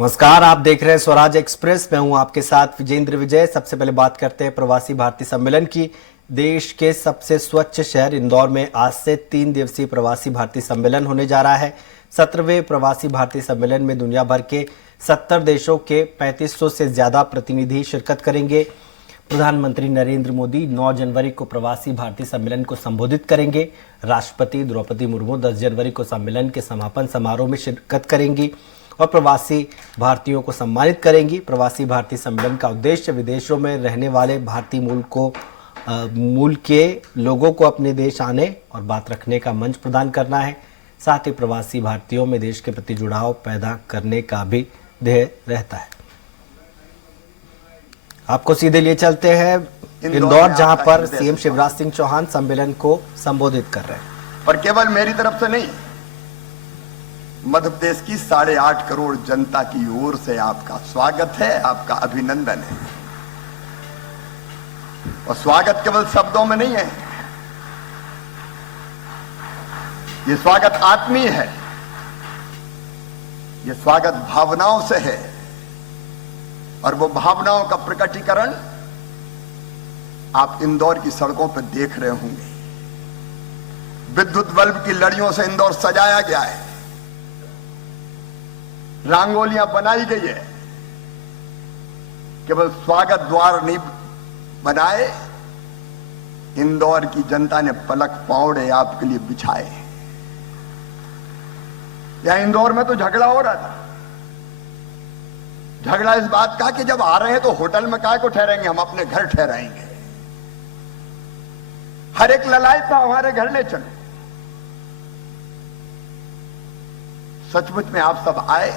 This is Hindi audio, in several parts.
नमस्कार, आप देख रहे हैं स्वराज एक्सप्रेस। मैं हूं आपके साथ विजेंद्र विजय। सबसे पहले बात करते हैं प्रवासी भारतीय सम्मेलन की। देश के सबसे स्वच्छ शहर इंदौर में आज से 3 दिवसीय प्रवासी भारतीय सम्मेलन होने जा रहा है। 17वें प्रवासी भारतीय सम्मेलन में दुनिया भर के 70 देशों के 3500 से ज्यादा प्रतिनिधि शिरकत करेंगे। प्रधानमंत्री नरेंद्र मोदी 9 जनवरी को प्रवासी भारतीय सम्मेलन को संबोधित करेंगे। राष्ट्रपति द्रौपदी मुर्मू 10 जनवरी को सम्मेलन के समापन समारोह में शिरकत करेंगी और प्रवासी भारतीयों को सम्मानित करेंगी। प्रवासी भारतीय सम्मेलन का उद्देश्य विदेशों में रहने वाले भारतीय मूल के लोगों को अपने देश आने और बात रखने का मंच प्रदान करना है। साथ ही प्रवासी भारतीयों में देश के प्रति जुड़ाव पैदा करने का भी ध्येय रहता है। आपको सीधे लिए चलते हैं इंदौर, जहां पर सीएम शिवराज सिंह चौहान सम्मेलन को संबोधित कर रहे हैं। पर केवल मेरी तरफ से नहीं, मध्य प्रदेश की 8.5 करोड़ जनता की ओर से आपका स्वागत है, आपका अभिनंदन है। और स्वागत केवल शब्दों में नहीं है, यह स्वागत आत्मीय है, यह स्वागत भावनाओं से है। और वो भावनाओं का प्रकटीकरण आप इंदौर की सड़कों पर देख रहे होंगे। विद्युत बल्ब की लड़ियों से इंदौर सजाया गया है, रंगोलियां बनाई गई है। केवल स्वागत द्वार नहीं बनाए, इंदौर की जनता ने पलक पावड़े आपके लिए बिछाए। यहां इंदौर में तो झगड़ा हो रहा था। झगड़ा इस बात का कि जब आ रहे हैं तो होटल में काहे को ठहरेंगे, हम अपने घर ठहराएंगे। हर एक ललायत था हमारे घर ले चले। सचमुच में आप सब आए।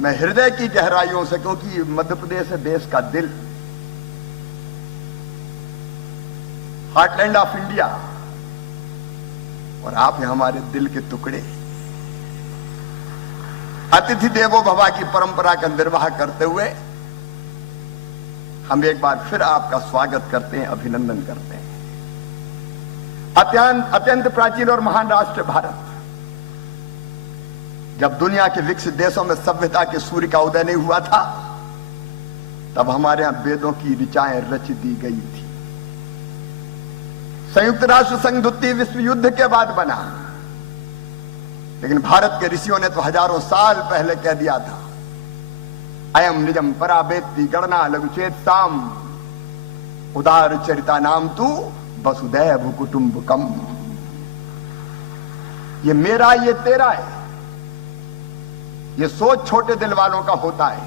मैं हृदय की गहराइयों से, क्योंकि मध्य प्रदेश है देश का दिल, हार्टलैंड ऑफ इंडिया, और आप हैं हमारे दिल के टुकड़े। अतिथि देवो भव की परंपरा का निर्वाह करते हुए हम एक बार फिर आपका स्वागत करते हैं, अभिनंदन करते हैं। अत्यंत प्राचीन और महान राष्ट्र भारत, जब दुनिया के विकसित देशों में सभ्यता के सूर्य का उदय नहीं हुआ था, तब हमारे यहां वेदों की ऋचाएं रच दी गई थी। संयुक्त राष्ट्र संघ द्वितीय विश्व युद्ध के बाद बना, लेकिन भारत के ऋषियों ने तो हजारों साल पहले कह दिया था, अयम निजम परावेत्ति गणना लघुचेत साम उदार चरिता नाम तू वसुदैव कुटुंबकम। ये मेरा, ये तेरा है। ये सोच छोटे दिल वालों का होता है।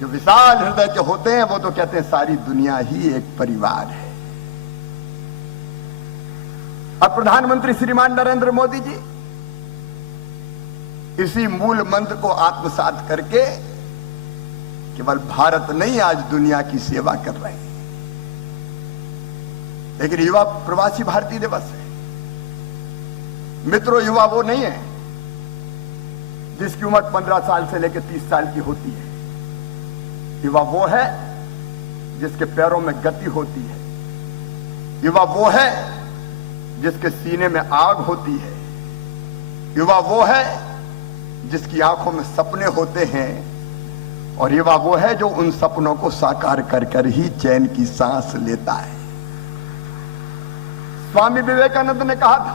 जो विशाल हृदय के होते हैं वो तो कहते हैं सारी दुनिया ही एक परिवार है। और प्रधानमंत्री श्रीमान नरेंद्र मोदी जी इसी मूल मंत्र को आत्मसात करके केवल भारत नहीं, आज दुनिया की सेवा कर रहे हैं। लेकिन युवा प्रवासी भारतीय दिवस है। मित्रों, युवा वो नहीं है जिसकी उम्र 15 साल से लेकर 30 साल की होती है। युवा वो है जिसके पैरों में गति होती है। युवा वो है जिसके सीने में आग होती है। युवा वो है जिसकी आंखों में सपने होते हैं। और युवा वो है जो उन सपनों को साकार कर कर ही चैन की सांस लेता है। स्वामी विवेकानंद ने कहा था,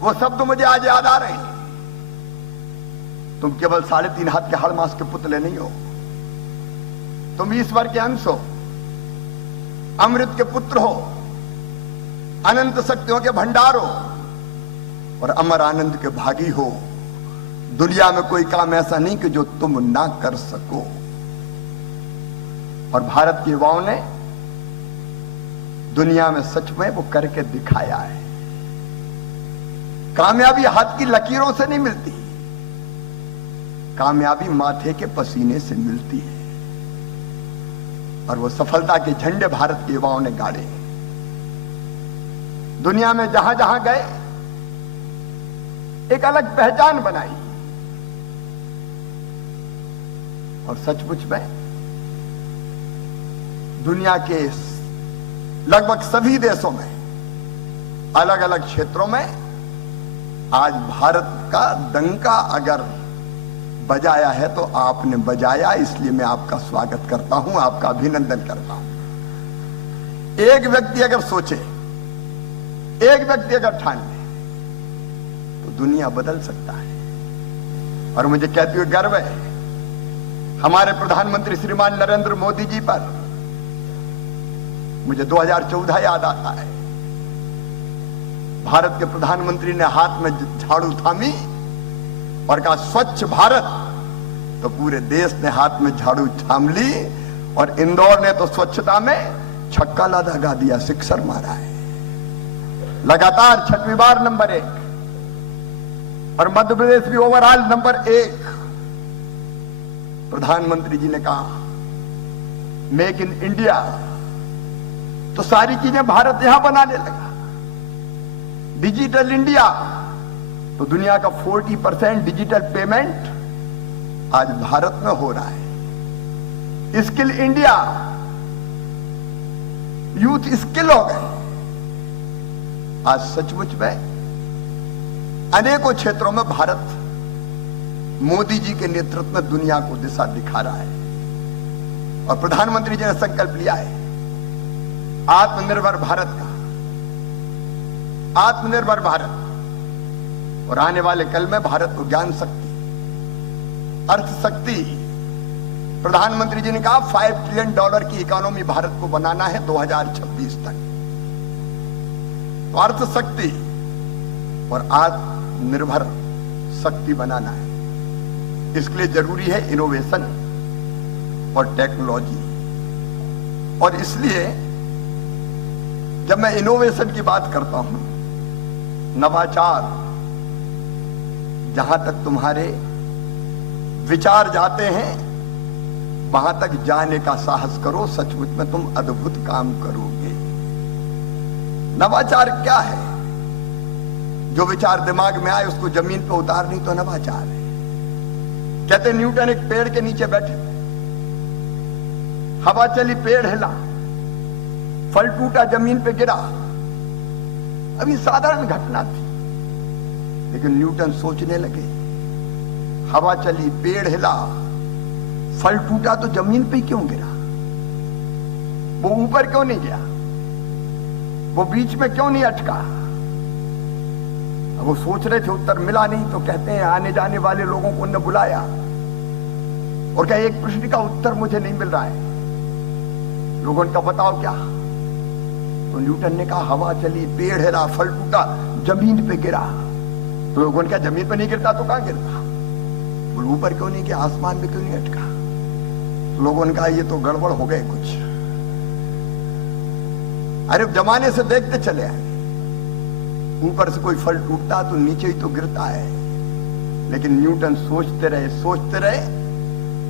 वो शब्द मुझे आज याद आ रहे हैं, तुम केवल 3.5 हाथ के हाड़ मांस के पुतले नहीं हो, तुम ईश्वर के अंश हो, अमृत के पुत्र हो, अनंत शक्तियों के भंडार हो और अमर आनंद के भागी हो। दुनिया में कोई काम ऐसा नहीं कि जो तुम ना कर सको। और भारत के युवाओं ने दुनिया में सच में वो करके दिखाया है। कामयाबी हाथ की लकीरों से नहीं मिलती, कामयाबी माथे के पसीने से मिलती है। और वो सफलता के झंडे भारत के युवाओं ने गाड़े। दुनिया में जहां जहां गए एक अलग पहचान बनाई। और सचमुच में दुनिया के लगभग सभी देशों में अलग अलग क्षेत्रों में आज भारत का डंका अगर बजाया है तो आपने बजाया, इसलिए मैं आपका स्वागत करता हूं, आपका अभिनंदन करता हूं। एक व्यक्ति अगर सोचे, एक व्यक्ति अगर ठान ले तो दुनिया बदल सकता है। और मुझे कहते हुए गर्व है हमारे प्रधानमंत्री श्रीमान नरेंद्र मोदी जी पर। मुझे 2014 याद आता है, भारत के प्रधानमंत्री ने हाथ में झाड़ू थामी और कहा स्वच्छ भारत, तो पूरे देश ने हाथ में झाड़ू थाम ली और इंदौर ने तो स्वच्छता में छक्का लगा दिया, सिक्सर मारा है। लगातार 6वीं बार नंबर 1 और मध्य प्रदेश भी ओवरऑल नंबर 1। प्रधानमंत्री जी ने कहा मेक इन इंडिया, तो सारी चीजें भारत यहां बनाने लगा। डिजिटल इंडिया, तो दुनिया का 40% डिजिटल पेमेंट आज भारत में हो रहा है। स्किल इंडिया, यूथ स्किल हो गए। आज सचमुच में अनेकों क्षेत्रों में भारत मोदी जी के नेतृत्व में दुनिया को दिशा दिखा रहा है। और प्रधानमंत्री जी ने संकल्प लिया है आत्मनिर्भर भारत का, आत्मनिर्भर भारत। और आने वाले कल में भारत को ज्ञान शक्ति, अर्थ शक्ति, प्रधानमंत्री जी ने कहा $5 ट्रिलियन की इकोनॉमी भारत को बनाना है 2026 तक। तो अर्थ शक्ति और आत्मनिर्भर शक्ति बनाना है। इसके लिए जरूरी है इनोवेशन और टेक्नोलॉजी। और इसलिए जब मैं इनोवेशन की बात करता हूं, नवाचार, जहां तक तुम्हारे विचार जाते हैं वहां तक जाने का साहस करो, सचमुच में तुम अद्भुत काम करोगे। नवाचार क्या है? जो विचार दिमाग में आए उसको जमीन पे उतारनी तो नवाचार है। कहते न्यूटन एक पेड़ के नीचे बैठे, हवा चली, पेड़ हिला, फल टूटा, जमीन पे गिरा। अभी साधारण घटना थी, लेकिन न्यूटन सोचने लगे, हवा चली, पेड़ हिला, फल टूटा, तो जमीन पे क्यों गिरा? वो ऊपर क्यों नहीं गया? वो बीच में क्यों नहीं अटका? अब वो सोच रहे थे, उत्तर मिला नहीं। तो कहते हैं आने जाने वाले लोगों को उन्होंने बुलाया और कहा एक प्रश्न का उत्तर मुझे नहीं मिल रहा है। लोगों ने कहा बताओ क्या? तो न्यूटन ने कहा हवा चली, पेड़ हिला, फल टूटा, जमीन पे गिरा। तो लोगों ने कहा जमीन पे नहीं गिरता तो कहां गिरता? बोल ऊपर क्यों नहीं गया, आसमान में क्यों नहीं अटका? तो लोगों ने कहा ये तो गड़बड़ हो गए कुछ। अरे जमाने से देखते चले आए, ऊपर से कोई फल टूटता तो नीचे ही तो गिरता है। लेकिन न्यूटन सोचते रहे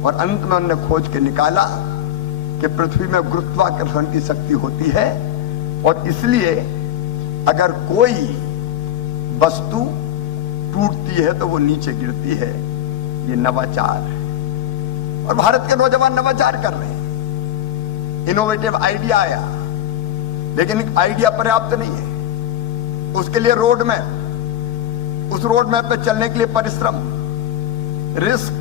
और अंत में उन्होंने खोज के निकाला कि पृथ्वी में गुरुत्वाकर्षण की शक्ति होती है और इसलिए अगर कोई वस्तु टूटती है तो वो नीचे गिरती है। ये नवाचार है और भारत के नौजवान नवाचार कर रहे हैं। इनोवेटिव आइडिया आया, लेकिन आइडिया पर्याप्त नहीं है। उसके लिए रोड मैप, उस रोड मैप पे चलने के लिए परिश्रम, रिस्क,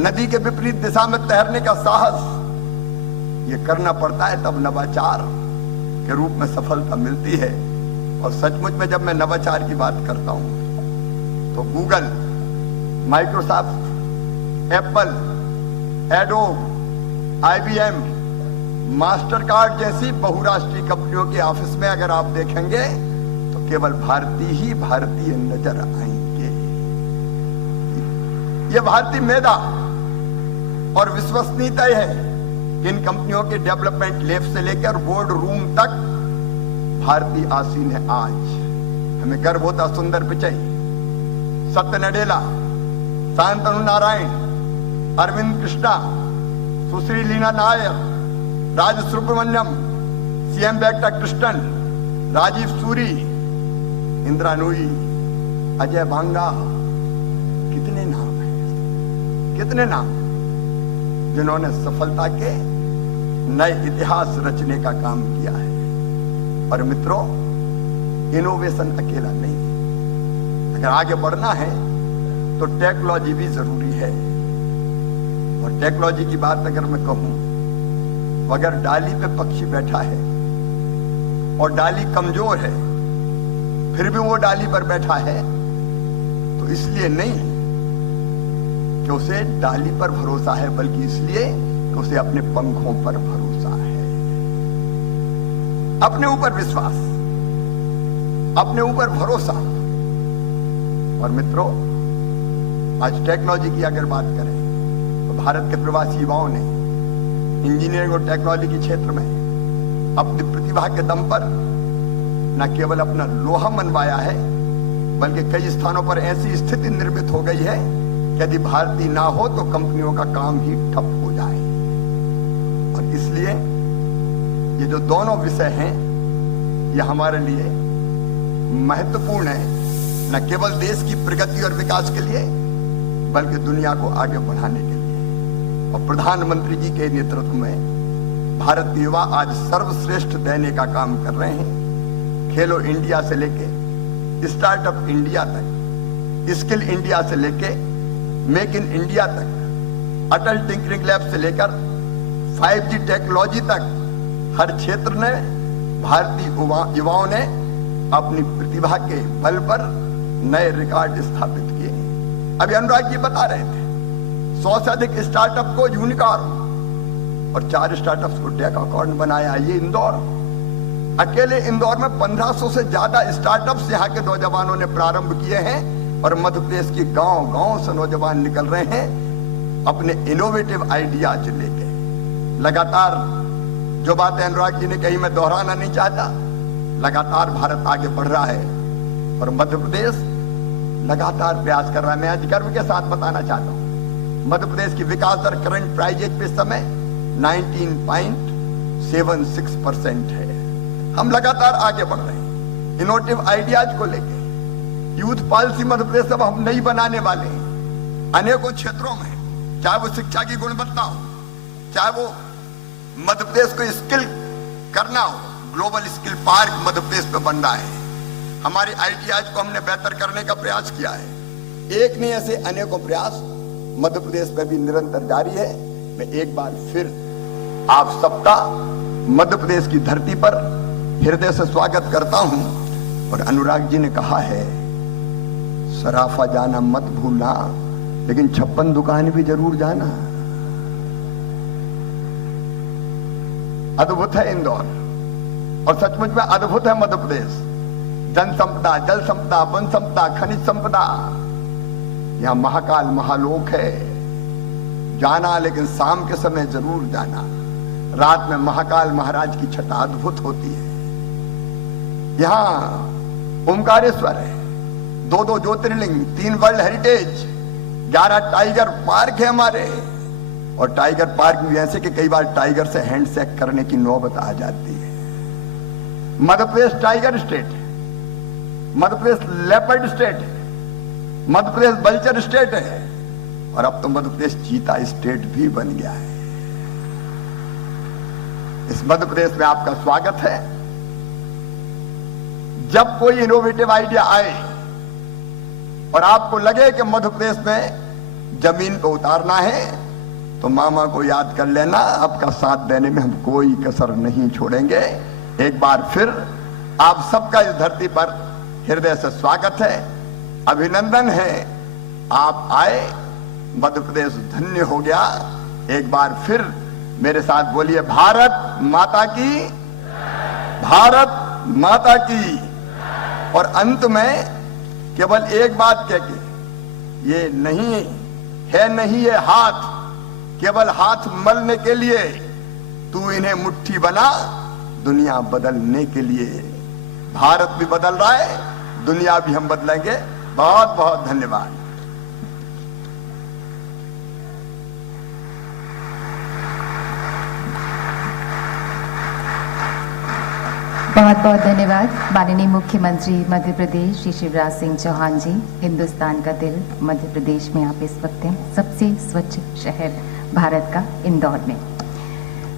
नदी के विपरीत दिशा में तैरने का साहस, ये करना पड़ता है, तब नवाचार के रूप में सफलता मिलती है। और सचमुच में जब मैं नवाचार की बात करता हूं तो Google, Microsoft, Apple, adobe, IBM, Mastercard जैसी बहुराष्ट्रीय कंपनियों के ऑफिस में अगर आप देखेंगे तो केवल भारतीय नजर आएंगे। ये भारतीय मेधा और विश्वसनीयता है कि इन कंपनियों के डेवलपमेंट लैब से लेकर बोर्ड रूम तक भारतीय आसीन है। आज हमें गर्व होता। सुंदर पिचई, सत्य नडेला, शांतनु नारायण, अरविंद कृष्णा, सुश्री लीना नायर, राज सुब्रमण्यम, CM वेंकटा कृष्णन, राजीव सूरी, इंदिरा नूई, अजय बांगा, कितने नाम हैं, कितने नाम जिन्होंने सफलता के नए इतिहास रचने का काम किया है। और मित्रों, इनोवेशन अकेला नहीं, अगर आगे बढ़ना है तो टेक्नोलॉजी भी जरूरी है। और टेक्नोलॉजी की बात अगर मैं कहूं, अगर डाली पे पक्षी बैठा है और डाली कमजोर है, फिर भी वो डाली पर बैठा है, तो इसलिए नहीं कि उसे डाली पर भरोसा है, बल्कि इसलिए कि उसे अपने पंखों पर भरोसा है। अपने ऊपर विश्वास, अपने ऊपर भरोसा। और मित्रों, आज टेक्नोलॉजी की अगर बात करें तो भारत के प्रवासी युवाओं ने इंजीनियरिंग और टेक्नोलॉजी के क्षेत्र में अपनी प्रतिभा के दम पर न केवल अपना लोहा मनवाया है, बल्कि कई स्थानों पर ऐसी स्थिति निर्मित हो गई है कि यदि भारतीय ना हो तो कंपनियों का काम ही ठप हो जाए। और इसलिए ये जो दोनों विषय हैं, ये हमारे लिए महत्वपूर्ण है, न केवल देश की प्रगति और विकास के लिए, बल्कि दुनिया को आगे बढ़ाने के लिए। और प्रधानमंत्री जी के नेतृत्व में भारत के युवा आज सर्वश्रेष्ठ देने का काम कर रहे हैं। खेलो इंडिया से लेके स्टार्टअप इंडिया तक, स्किल इंडिया से लेके मेक इन इंडिया तक, अटल टिंकरिंग लैब से लेकर 5G टेक्नोलॉजी तक, हर क्षेत्र ने भारतीय युवाओं ने अपनी प्रतिभा के बल पर नए रिकॉर्ड स्थापित किए। अभी अनुराग जी बता रहे थे, 100 से अधिक स्टार्टअप को यूनिकॉर्न और 4 स्टार्टअप्स को डेकाकॉर्न बनाया। ये इंदौर, अकेले इंदौर में 1500 से ज्यादा स्टार्टअप्स यहाँ के नौजवानों ने प्रारंभ किए हैं। और मध्य प्रदेश के गांव गांव से नौजवान निकल रहे हैं अपने इनोवेटिव आइडियाज लेके। लगातार जो बातें अनुराग जी ने कही मैं दोहराना नहीं चाहता, लगातार भारत आगे बढ़ रहा है और मध्य प्रदेश लगातार प्रयास कर रहा है। मैं आज गर्व के साथ बताना चाहता हूं, मध्य प्रदेश की विकास दर करंट प्राइजेज पे समय 19.76% है। हम लगातार आगे बढ़ रहे हैं इनोवेटिव आइडियाज को लेके। यूथ पॉलिसी मध्य प्रदेश अब हम नहीं बनाने वाले हैं। अनेकों क्षेत्रों में, चाहे वो शिक्षा की गुणवत्ता हो, चाहे वो मध्य प्रदेश को स्किल करना हो, global skill park Madhya Pradesh पे बन रहा है। हमारे आइडियाज को हमने बेहतर करने का प्रयास किया है। एक नहीं, ऐसे अनेकों प्रयास मध्य प्रदेश में भी निरंतर जारी है। मैं एक बार फिर आप सबका मध्य प्रदेश की धरती पर हृदय से स्वागत करता हूं। और अनुराग जी ने कहा है, सराफा जाना मत भूलना, लेकिन 56 दुकान भी जरूर जाना। अद्भुत है इंदौर और सचमुच में अद्भुत है मध्य प्रदेश। जन संपदा, जल संपदा, वन संपदा, खनिज संपदा, यहां महाकाल महालोक है। जाना, लेकिन शाम के समय जरूर जाना। रात में महाकाल महाराज की छटा अद्भुत होती है। यहां ओमकारेश्वर है, 2 ज्योतिर्लिंग, 3 वर्ल्ड हेरिटेज, 11 टाइगर पार्क है हमारे। और टाइगर पार्क भी ऐसे कि कई बार टाइगर से हैंडशेक करने की नौबत आ जाती है। मध्य प्रदेश टाइगर स्टेट है, मध्य प्रदेश लेपर्ड स्टेट है, मध्य प्रदेश बल्चर स्टेट है, और अब तो मध्य प्रदेश चीता स्टेट भी बन गया है। इस मध्य प्रदेश में आपका स्वागत है। जब कोई इनोवेटिव आइडिया आए और आपको लगे कि मध्य प्रदेश में जमीन को उतारना है, तो मामा को याद कर लेना, आपका साथ देने में हम कोई कसर नहीं छोड़ेंगे। एक बार फिर आप सबका इस धरती पर हृदय से स्वागत है, अभिनंदन है। आप आए, मध्य प्रदेश धन्य हो गया। एक बार फिर मेरे साथ बोलिए, भारत माता की, भारत माता की। और अंत में केवल एक बात कह के, ये नहीं है, नहीं ये हाथ केवल हाथ मलने के लिए, तू इन्हें मुट्ठी बना दुनिया बदलने के लिए। भारत भी बदल रहा है, दुनिया भी हम बदलेंगे। बहुत बहुत धन्यवाद। बहुत बहुत धन्यवाद माननीय मुख्यमंत्री मध्य प्रदेश श्री शिवराज सिंह चौहान जी। हिंदुस्तान का दिल मध्य प्रदेश में आप इस वक्त हैं, सबसे स्वच्छ शहर भारत का इंदौर में।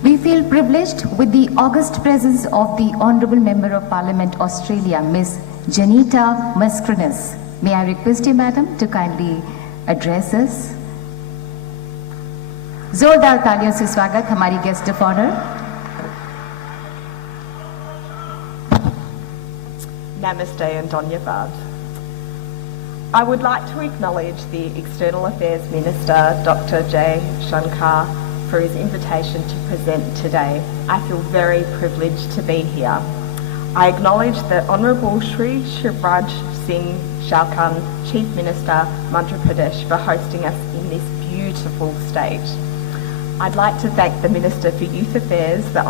We feel privileged with the august presence of the Honourable Member of Parliament Australia, Ms. Janita Mascarenhas, May I request you, madam, to kindly address us. जोरदार तालियों से स्वागत हमारी guest of honour. Namaste and Dhanyavad. I would like to acknowledge the External Affairs Minister, Dr. Jay Shankar, for his invitation to present today. I feel very privileged to be here. I acknowledge the Honourable Shri Shivraj Singh Chauhan, Chief Minister, Madhya Pradesh, for hosting us in this beautiful state. I'd like to thank the Minister for Youth Affairs, the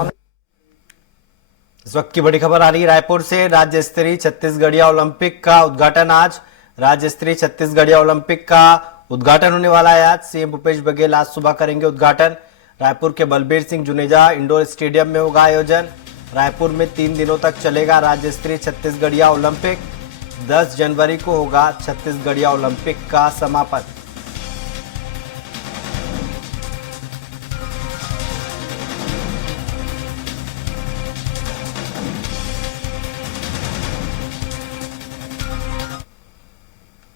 इस वक्त की बड़ी खबर आ रही है रायपुर से। राज्य स्तरीय छत्तीसगढ़िया ओलंपिक का उद्घाटन आज। राज्य स्तरीय छत्तीसगढ़िया ओलंपिक का उद्घाटन होने वाला है आज। सीएम भूपेश बघेल आज सुबह करेंगे उद्घाटन। रायपुर के बलबीर सिंह जुनेजा इंडोर स्टेडियम में होगा आयोजन। रायपुर में 3 दिनों तक चलेगा राज्य स्तरीय छत्तीसगढ़िया ओलंपिक। 10 जनवरी को होगा छत्तीसगढ़िया ओलंपिक का समापन।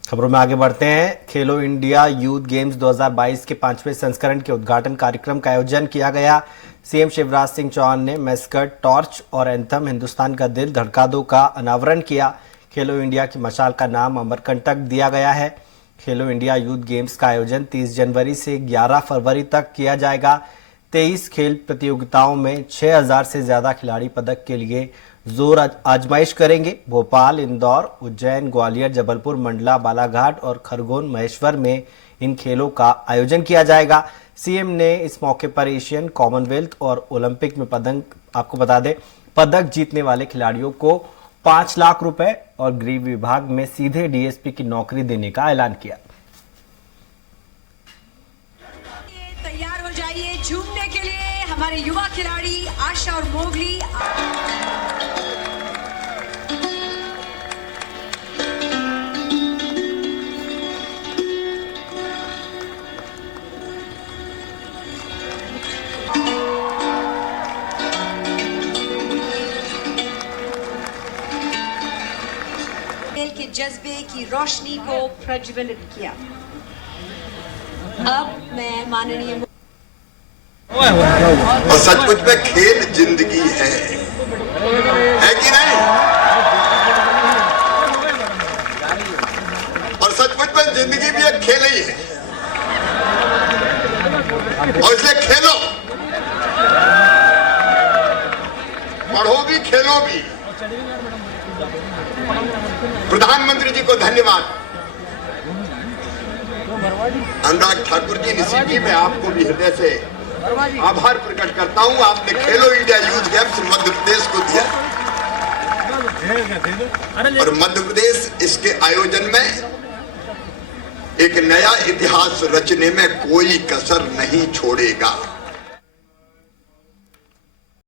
खबरों में आगे बढ़ते हैं। खेलो इंडिया यूथ गेम्स 2022 के 5वें संस्करण के उद्घाटन कार्यक्रम का आयोजन किया गया। सीएम शिवराज सिंह चौहान ने मैस्कट, टॉर्च और एंथम हिंदुस्तान का दिल धड़का दो का अनावरण किया। खेलो इंडिया की मशाल का नाम अमरकंटक दिया गया है। खेलो इंडिया यूथ गेम्स का आयोजन 30 जनवरी से 11 फरवरी तक किया जाएगा। 23 खेल प्रतियोगिताओं में 6000 से ज्यादा खिलाड़ी पदक के लिए जोर आजमाइश करेंगे। भोपाल, इंदौर, उज्जैन, ग्वालियर, जबलपुर, मंडला, बालाघाट और खरगोन, महेश्वर में इन खेलों का आयोजन किया जाएगा। सीएम ने इस मौके पर एशियन, कॉमनवेल्थ और ओलंपिक में आपको बता दें पदक जीतने वाले खिलाड़ियों को 5 लाख रुपए और गृह विभाग में सीधे डीएसपी की नौकरी देने का ऐलान किया। तैयार हो जाइए झूमने के लिए हमारे युवा खिलाड़ी आशा और मोगली। के जज्बे की रोशनी को प्रज्वलित किया। अब मैं माननीय और सचमुच में खेल जिंदगी है कि नहीं? और सचमुच में जिंदगी भी एक खेल ही है और इसलिए खेलो, पढ़ो भी खेलो भी। प्रधानमंत्री जी को धन्यवाद। अनुराग ठाकुर जी, निशी जी, मैं आपको भी हृदय से आभार प्रकट करता हूं। आपने खेलो India youth games Madhya Pradesh को दिया और मध्य प्रदेश इसके आयोजन में एक नया इतिहास रचने में कोई कसर नहीं छोड़ेगा।